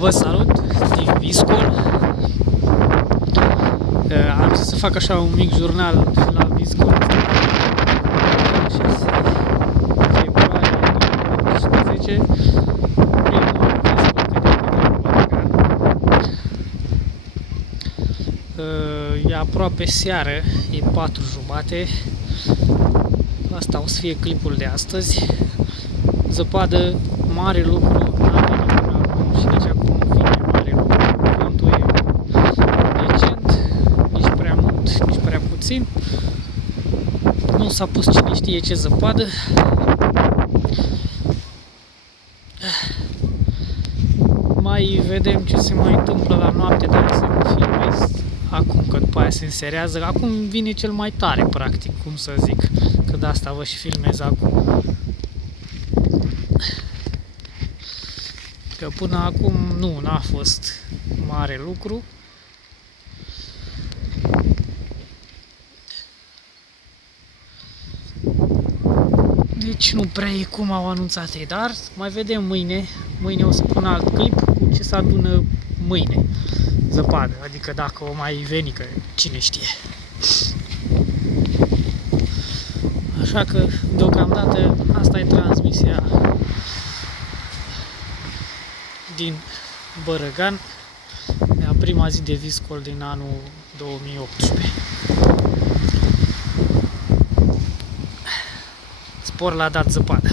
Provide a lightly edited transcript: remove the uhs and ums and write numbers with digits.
Vă salut din Viscol. Am zis să fac așa un mic jurnal la Viscol. 6 februarie 2018. E aproape seară, e 4:30. Asta o să fie clipul de astăzi. Zăpadă, mare lucru, n-a venit până acum și nici acum nu vine mare lucru. Vântul e decent, nici prea mult, nici prea puțin. Nu s-a pus cine știe ce zăpadă. Mai vedem ce se mai întâmplă la noapte, dacă să filmez acum, că după aia se înserează. Acum vine cel mai tare, practic, cum să zic, că de asta vă și filmez acum. Că până acum n-a fost mare lucru. Deci nu prea e cum au anunțat ei, dar mai vedem mâine. Mâine o să pun alt clip cu ce se adună mâine. Zăpadă, adică dacă o mai veni, că cine știe. Așa că, deocamdată, asta e transmisia din Bărăgan, a prima zi de Viscol din anul 2018. Spor la dat zăpadă.